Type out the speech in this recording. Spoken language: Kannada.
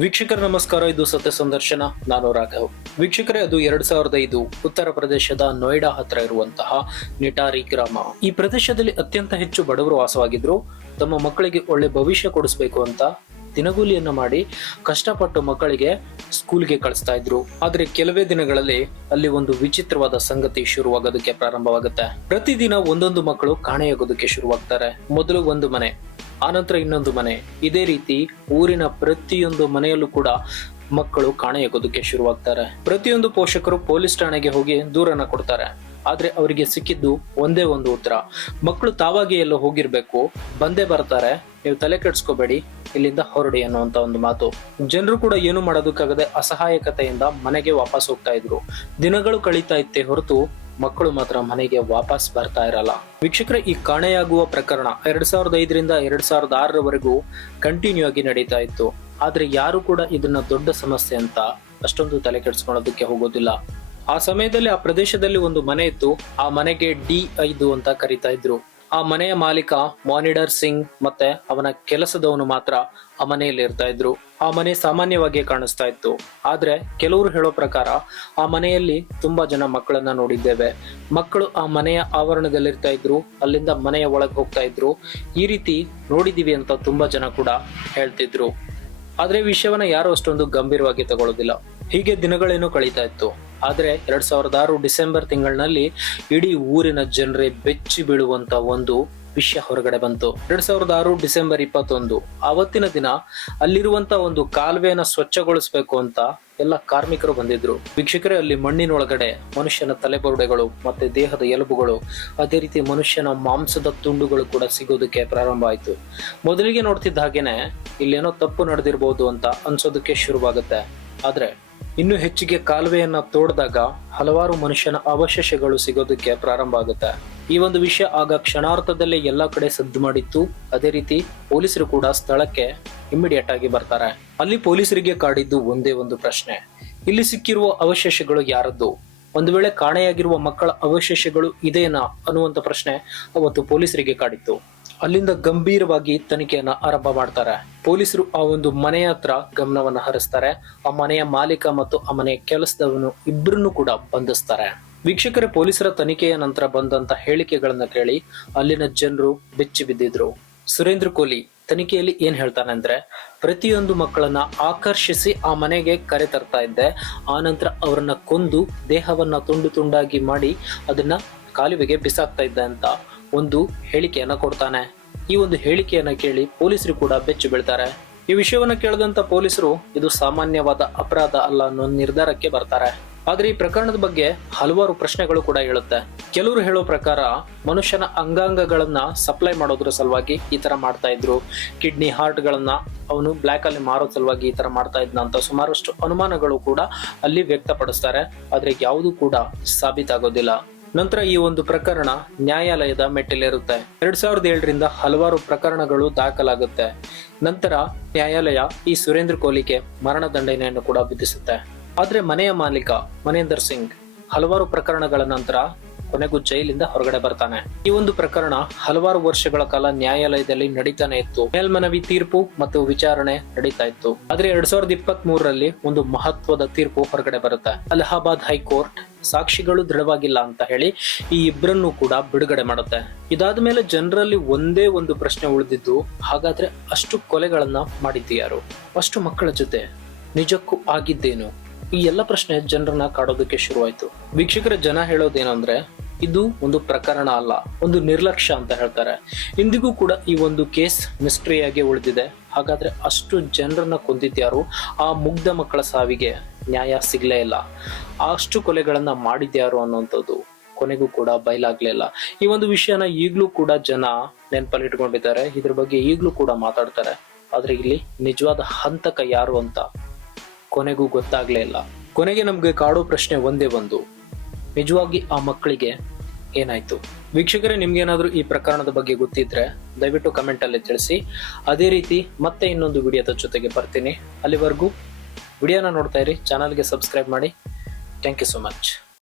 ವೀಕ್ಷಕರ ನಮಸ್ಕಾರ. ಇದು ಸತ್ಯ ಸಂದರ್ಶನ. ನಾನು ರಾಘವ್. ವೀಕ್ಷಕರೇ, ಅದು 2005 ಉತ್ತರ ಪ್ರದೇಶದ ನೋಯ್ಡಾ ಹತ್ರ ಇರುವಂತಹ ನಿಟಾರಿ ಗ್ರಾಮ. ಈ ಪ್ರದೇಶದಲ್ಲಿ ಅತ್ಯಂತ ಹೆಚ್ಚು ಬಡವರು ವಾಸವಾಗಿದ್ರು. ತಮ್ಮ ಮಕ್ಕಳಿಗೆ ಒಳ್ಳೆ ಭವಿಷ್ಯ ಕೊಡಿಸಬೇಕು ಅಂತ ದಿನಗೂಲಿಯನ್ನ ಮಾಡಿ ಕಷ್ಟಪಟ್ಟು ಮಕ್ಕಳಿಗೆ ಸ್ಕೂಲ್ಗೆ ಕಳಿಸ್ತಾ ಇದ್ರು. ಆದ್ರೆ ಕೆಲವೇ ದಿನಗಳಲ್ಲಿ ಅಲ್ಲಿ ಒಂದು ವಿಚಿತ್ರವಾದ ಸಂಗತಿ ಶುರುವಾಗೋದಕ್ಕೆ ಪ್ರಾರಂಭವಾಗುತ್ತೆ. ಪ್ರತಿದಿನ ಒಂದೊಂದು ಮಕ್ಕಳು ಕಾಣೆಯಾಗೋದಕ್ಕೆ ಶುರುವಾಗ್ತಾರೆ. ಮೊದಲು ಒಂದು ಮನೆ, ಆನಂತರ ಇನ್ನೊಂದು ಮನೆ. ಇದೇ ರೀತಿ ಊರಿನ ಪ್ರತಿಯೊಂದು ಮನೆಯಲ್ಲೂ ಕೂಡ ಮಕ್ಕಳು ಕಾಣೆಯಾಗೋದಕ್ಕೆ ಶುರುವಾಗ್ತಾರೆ. ಪ್ರತಿಯೊಂದು ಪೋಷಕರು ಪೊಲೀಸ್ ಠಾಣೆಗೆ ಹೋಗಿ ದೂರನ್ನ ಕೊಡ್ತಾರೆ. ಆದ್ರೆ ಅವರಿಗೆ ಸಿಕ್ಕಿದ್ದು ಒಂದೇ ಒಂದು ಉತ್ತರ: ಮಕ್ಕಳು ತಾವಾಗಿ ಎಲ್ಲೋ ಹೋಗಿರ್ಬೇಕು, ಬಂದೇ ಬರ್ತಾರೆ, ನೀವು ತಲೆ ಕೆಡ್ಸ್ಕೋಬೇಡಿ, ಇಲ್ಲಿಂದ ಹೊರಡಿ ಅನ್ನುವಂತ ಒಂದು ಮಾತು. ಜನರು ಕೂಡ ಏನು ಮಾಡೋದಕ್ಕಾಗದೆ ಅಸಹಾಯಕತೆಯಿಂದ ಮನೆಗೆ ವಾಪಸ್ ಹೋಗ್ತಾ ಇದ್ರು. ದಿನಗಳು ಕಳೀತಾ ಇತ್ತೆ ಹೊರತು ಮಕ್ಕಳು ಮಾತ್ರ ಮನೆಗೆ ವಾಪಸ್ ಬರ್ತಾ ಇರಲ್ಲ. ವೀಕ್ಷಕರೇ, ಈ ಕಾಣೆಯಾಗುವ ಪ್ರಕರಣ 2005ರಿಂದ 2006ರವರೆಗೂ ಕಂಟಿನ್ಯೂ ಆಗಿ ನಡೀತಾ ಇತ್ತು. ಆದ್ರೆ ಯಾರು ಕೂಡ ಇದನ್ನ ದೊಡ್ಡ ಸಮಸ್ಯೆ ಅಂತ ಅಷ್ಟೊಂದು ತಲೆ ಕೆಡಿಸ್ಕೊಳ್ಳೋದಕ್ಕೆ ಹೋಗೋದಿಲ್ಲ. ಆ ಸಮಯದಲ್ಲಿ ಆ ಪ್ರದೇಶದಲ್ಲಿ ಒಂದು ಮನೆ ಇತ್ತು. ಆ ಮನೆಗೆ D5 ಅಂತ ಕರೀತಾ ಇದ್ರು. ಆ ಮನೆಯ ಮಾಲೀಕ ಮಾನಿಡರ್ ಸಿಂಗ್ ಮತ್ತೆ ಅವನ ಕೆಲಸದವನು ಮಾತ್ರ ಆ ಮನೆಯಲ್ಲಿ ಇರ್ತಾ ಇದ್ರು. ಆ ಮನೆ ಸಾಮಾನ್ಯವಾಗಿ ಕಾಣಿಸ್ತಾ ಇತ್ತು. ಆದ್ರೆ ಕೆಲವರು ಹೇಳೋ ಪ್ರಕಾರ ಆ ಮನೆಯಲ್ಲಿ ತುಂಬಾ ಜನ ಮಕ್ಕಳನ್ನ ನೋಡಿದ್ದೇವೆ. ಮಕ್ಕಳು ಆ ಮನೆಯ ಆವರಣದಲ್ಲಿರ್ತಾ ಇದ್ರು, ಅಲ್ಲಿಂದ ಮನೆಯ ಒಳಗೆ ಹೋಗ್ತಾ ಇದ್ರು. ಈ ರೀತಿ ನೋಡಿದೀವಿ ಅಂತ ತುಂಬಾ ಜನ ಕೂಡ ಹೇಳ್ತಿದ್ರು. ಆದ್ರೆ ವಿಷಯವನ್ನ ಯಾರು ಅಷ್ಟೊಂದು ಗಂಭೀರವಾಗಿ ತಗೊಳ್ಳೋದಿಲ್ಲ. ಹೀಗೆ ದಿನಗಳೇನು ಕಳೀತಾ ಇತ್ತು. ಆದ್ರೆ 2006 ಡಿಸೆಂಬರ್ ತಿಂಗಳಿನಲ್ಲಿ ಇಡೀ ಊರಿನ ಜನರೇ ಬೆಚ್ಚಿ ಬೀಳುವಂತ ಒಂದು ವಿಷಯ ಹೊರಗಡೆ ಬಂತು. 2006 ಡಿಸೆಂಬರ್ 21 ಆವತ್ತಿನ ದಿನ ಅಲ್ಲಿರುವಂತ ಒಂದು ಕಾಲುವೆಯನ್ನ ಸ್ವಚ್ಛಗೊಳಿಸಬೇಕು ಅಂತ ಎಲ್ಲ ಕಾರ್ಮಿಕರು ಬಂದಿದ್ರು. ವೀಕ್ಷಕರೇ, ಅಲ್ಲಿ ಮಣ್ಣಿನೊಳಗಡೆ ಮನುಷ್ಯನ ತಲೆಬುರುಡೆಗಳು ಮತ್ತೆ ದೇಹದ ಎಲುಬುಗಳು, ಅದೇ ರೀತಿ ಮನುಷ್ಯನ ಮಾಂಸದ ತುಂಡುಗಳು ಕೂಡ ಸಿಗೋದಕ್ಕೆ ಪ್ರಾರಂಭ ಆಯ್ತು. ಮೊದಲಿಗೆ ನೋಡ್ತಿದ್ದ ಹಾಗೇನೆ ಇಲ್ಲೇನೋ ತಪ್ಪು ನಡೆದಿರ್ಬೋದು ಅಂತ ಅನ್ಸೋದಕ್ಕೆ ಶುರುವಾಗುತ್ತೆ. ಆದ್ರೆ ಇನ್ನು ಹೆಚ್ಚಿಗೆ ಕಾಲುವೆಯನ್ನ ತೋಡಿದಾಗ ಹಲವಾರು ಮನುಷ್ಯನ ಅವಶೇಷಗಳು ಸಿಗೋದಕ್ಕೆ ಪ್ರಾರಂಭ ಆಗುತ್ತೆ. ಈ ಒಂದು ವಿಷಯ ಆಗ ಕ್ಷಣಾರ್ಥದಲ್ಲೇ ಎಲ್ಲಾ ಕಡೆ ಸದ್ದು ಮಾಡಿತ್ತು. ಅದೇ ರೀತಿ ಪೊಲೀಸರು ಕೂಡ ಸ್ಥಳಕ್ಕೆ ಇಮಿಡಿಯೇಟ್ ಆಗಿ ಬರ್ತಾರೆ. ಅಲ್ಲಿ ಪೊಲೀಸರಿಗೆ ಕಾಡಿದ್ದು ಒಂದೇ ಒಂದು ಪ್ರಶ್ನೆ: ಇಲ್ಲಿ ಸಿಕ್ಕಿರುವ ಅವಶೇಷಗಳು ಯಾರದ್ದು? ಒಂದು ವೇಳೆ ಕಾಣೆಯಾಗಿರುವ ಮಕ್ಕಳ ಅವಶೇಷಗಳು ಇದೇನಾ ಅನ್ನುವಂತ ಪ್ರಶ್ನೆ ಅವತ್ತು ಪೊಲೀಸರಿಗೆ ಕಾಡಿತ್ತು. ಅಲ್ಲಿಂದ ಗಂಭೀರವಾಗಿ ತನಿಖೆಯನ್ನ ಆರಂಭ ಮಾಡ್ತಾರೆ. ಪೊಲೀಸರು ಆ ಒಂದು ಮನೆಯ ಹತ್ರ ಗಮನವನ್ನ ಹರಿಸ್ತಾರೆ. ಆ ಮನೆಯ ಮಾಲೀಕ ಮತ್ತು ಆ ಮನೆಯ ಕೆಲಸದವನು ಇಬ್ಬರನ್ನು ಕೂಡ ಬಂಧಿಸ್ತಾರೆ. ವೀಕ್ಷಕರೇ, ಪೊಲೀಸರ ತನಿಖೆಯ ನಂತರ ಬಂದಂತ ಹೇಳಿಕೆಗಳನ್ನ ಕೇಳಿ ಅಲ್ಲಿನ ಜನರು ಬೆಚ್ಚಿ ಬಿದ್ದಿದ್ರು. ಸುರೇಂದ್ರ ಕೋಲಿ ತನಿಖೆಯಲ್ಲಿ ಏನ್ ಹೇಳ್ತಾನೆ ಅಂದ್ರೆ, ಪ್ರತಿಯೊಂದು ಮಕ್ಕಳನ್ನ ಆಕರ್ಷಿಸಿ ಆ ಮನೆಗೆ ಕರೆ ತರ್ತಾ ಇದ್ದೆ. ಆ ನಂತರ ಅವರನ್ನ ಕೊಂದು ದೇಹವನ್ನ ತುಂಡು ತುಂಡಾಗಿ ಮಾಡಿ ಅದನ್ನ ಕಾಲುವೆಗೆ ಬಿಸಾಕ್ತಾ ಇದ್ದೆ ಅಂತ ಒಂದು ಹೇಳಿಕೆಯನ್ನ ಕೊಡ್ತಾನೆ. ಈ ಒಂದು ಹೇಳಿಕೆಯನ್ನ ಕೇಳಿ ಪೊಲೀಸರು ಕೂಡ ಬೆಚ್ಚು ಬೀಳ್ತಾರೆ. ಈ ವಿಷಯವನ್ನ ಕೇಳಿದಂತ ಪೊಲೀಸರು ಇದು ಸಾಮಾನ್ಯವಾದ ಅಪರಾಧ ಅಲ್ಲ ಅನ್ನೋ ನಿರ್ಧಾರಕ್ಕೆ ಬರ್ತಾರೆ. ಆದ್ರೆ ಈ ಪ್ರಕರಣದ ಬಗ್ಗೆ ಹಲವಾರು ಪ್ರಶ್ನೆಗಳು ಕೂಡ ಹೇಳುತ್ತೆ. ಕೆಲವರು ಹೇಳೋ ಪ್ರಕಾರ ಮನುಷ್ಯನ ಅಂಗಾಂಗಗಳನ್ನ ಸಪ್ಲೈ ಮಾಡೋದ್ರ ಸಲುವಾಗಿ ಈ ತರ ಮಾಡ್ತಾ ಇದ್ರು. ಕಿಡ್ನಿ, ಹಾರ್ಟ್ ಗಳನ್ನ ಅವನು ಬ್ಲಾಕ್ ಅಲ್ಲಿ ಮಾರೋ ಸಲುವಾಗಿ ಈ ತರ ಮಾಡ್ತಾ ಇದ್ನ ಅಂತ ಸುಮಾರಷ್ಟು ಅನುಮಾನಗಳು ಕೂಡ ಅಲ್ಲಿ ವ್ಯಕ್ತಪಡಿಸ್ತಾರೆ. ಆದ್ರೆ ಯಾವುದು ಕೂಡ ಸಾಬೀತಾಗೋದಿಲ್ಲ. ನಂತರ ಈ ಒಂದು ಪ್ರಕರಣ ನ್ಯಾಯಾಲಯದ ಮೆಟ್ಟಿಲೇರುತ್ತೆ. 2007ರಿಂದ ಹಲವಾರು ಪ್ರಕರಣಗಳು ದಾಖಲಾಗುತ್ತೆ. ನಂತರ ನ್ಯಾಯಾಲಯ ಈ ಸುರೇಂದ್ರ ಕೋಲಿಗೆ ಮರಣದಂಡನೆಯನ್ನು ಕೂಡ ವಿಧಿಸುತ್ತೆ. ಆದ್ರೆ ಮನೆಯ ಮಾಲೀಕ ಮನೇಂದರ್ ಸಿಂಗ್ ಹಲವಾರು ಪ್ರಕರಣಗಳ ನಂತರ ಕೊನೆಗೂ ಜೈಲಿಂದ ಹೊರಗಡೆ ಬರ್ತಾನೆ. ಈ ಒಂದು ಪ್ರಕರಣ ಹಲವಾರು ವರ್ಷಗಳ ಕಾಲ ನ್ಯಾಯಾಲಯದಲ್ಲಿ ನಡೀತಾನೆ ಇತ್ತು. ಮೇಲ್ಮನವಿ ತೀರ್ಪು ಮತ್ತು ವಿಚಾರಣೆ ನಡೀತಾ ಇತ್ತು. ಆದ್ರೆ 2023ರಲ್ಲಿ ಒಂದು ಮಹತ್ವದ ತೀರ್ಪು ಹೊರಗಡೆ ಬರುತ್ತೆ. ಅಲಹಾಬಾದ್ ಹೈಕೋರ್ಟ್ ಸಾಕ್ಷಿಗಳು ದೃಢವಾಗಿಲ್ಲ ಅಂತ ಹೇಳಿ ಈ ಇಬ್ಬರನ್ನು ಕೂಡ ಬಿಡುಗಡೆ ಮಾಡುತ್ತೆ. ಇದಾದ ಮೇಲೆ ಜನರಲ್ಲಿ ಒಂದೇ ಒಂದು ಪ್ರಶ್ನೆ ಉಳಿದಿದ್ದು: ಹಾಗಾದ್ರೆ ಅಷ್ಟು ಕೊಲೆಗಳನ್ನ ಮಾಡಿದ್ದು ಯಾರು? ಅಷ್ಟು ಮಕ್ಕಳ ಜೊತೆ ನಿಜಕ್ಕೂ ಆಗಿದ್ದೇನು? ಈ ಎಲ್ಲ ಪ್ರಶ್ನೆ ಜನರನ್ನ ಕಾಡೋದಕ್ಕೆ ಶುರುವಾಯ್ತು. ವೀಕ್ಷಕರ, ಜನ ಹೇಳೋದೇನಂದ್ರೆ ಇದು ಒಂದು ಪ್ರಕರಣ ಅಲ್ಲ, ಒಂದು ನಿರ್ಲಕ್ಷ್ಯ ಅಂತ ಹೇಳ್ತಾರೆ. ಇಂದಿಗೂ ಕೂಡ ಈ ಒಂದು ಕೇಸ್ ಮಿಸ್ಟ್ರಿಯಾಗಿ ಉಳಿದಿದೆ. ಹಾಗಾದ್ರೆ ಅಷ್ಟು ಜನರನ್ನ ಕೊಂದಿದ್ಯಾರು? ಆ ಮುಗ್ಧ ಮಕ್ಕಳ ಸಾವಿಗೆ ನ್ಯಾಯ ಸಿಗ್ಲೇ ಇಲ್ಲ. ಅಷ್ಟು ಕೊಲೆಗಳನ್ನ ಮಾಡಿದ್ಯಾರು ಅನ್ನೋಂಥದ್ದು ಕೊನೆಗೂ ಕೂಡ ಬಯಲಾಗ್ಲಿಲ್ಲ. ಈ ಒಂದು ವಿಷಯನ ಈಗ್ಲೂ ಕೂಡ ಜನ ನೆನಪಲ್ಲಿ ಇಟ್ಕೊಂಡಿದ್ದಾರೆ. ಇದ್ರ ಬಗ್ಗೆ ಈಗ್ಲೂ ಕೂಡ ಮಾತಾಡ್ತಾರೆ. ಆದ್ರೆ ಇಲ್ಲಿ ನಿಜವಾದ ಹಂತಕ ಯಾರು ಅಂತ ಕೊನೆಗೂ ಗೊತ್ತಾಗ್ಲೇ ಇಲ್ಲ. ಕೊನೆಗೆ ನಮ್ಗೆ ಕಾಡೋ ಪ್ರಶ್ನೆ ಒಂದೇ ಒಂದು: ನಿಜವಾಗಿ ಆ ಮಕ್ಕಳಿಗೆ ಏನಾಯ್ತು? ವೀಕ್ಷಕರೇ, ನಿಮ್ಗೇನಾದ್ರೂ ಈ ಪ್ರಕರಣದ ಬಗ್ಗೆ ಗೊತ್ತಿದ್ರೆ ದಯವಿಟ್ಟು ಕಮೆಂಟ್ ಅಲ್ಲಿ ತಿಳಿಸಿ. ಅದೇ ರೀತಿ ಮತ್ತೆ ಇನ್ನೊಂದು ವಿಡಿಯೋದ ಜೊತೆಗೆ ಬರ್ತೀನಿ. ಅಲ್ಲಿವರೆಗೂ ವಿಡಿಯೋನ ನೋಡ್ತಾ ಇರಿ, ಚಾನಲ್ಗೆ ಸಬ್ಸ್ಕ್ರೈಬ್ ಮಾಡಿ. Thank you so much.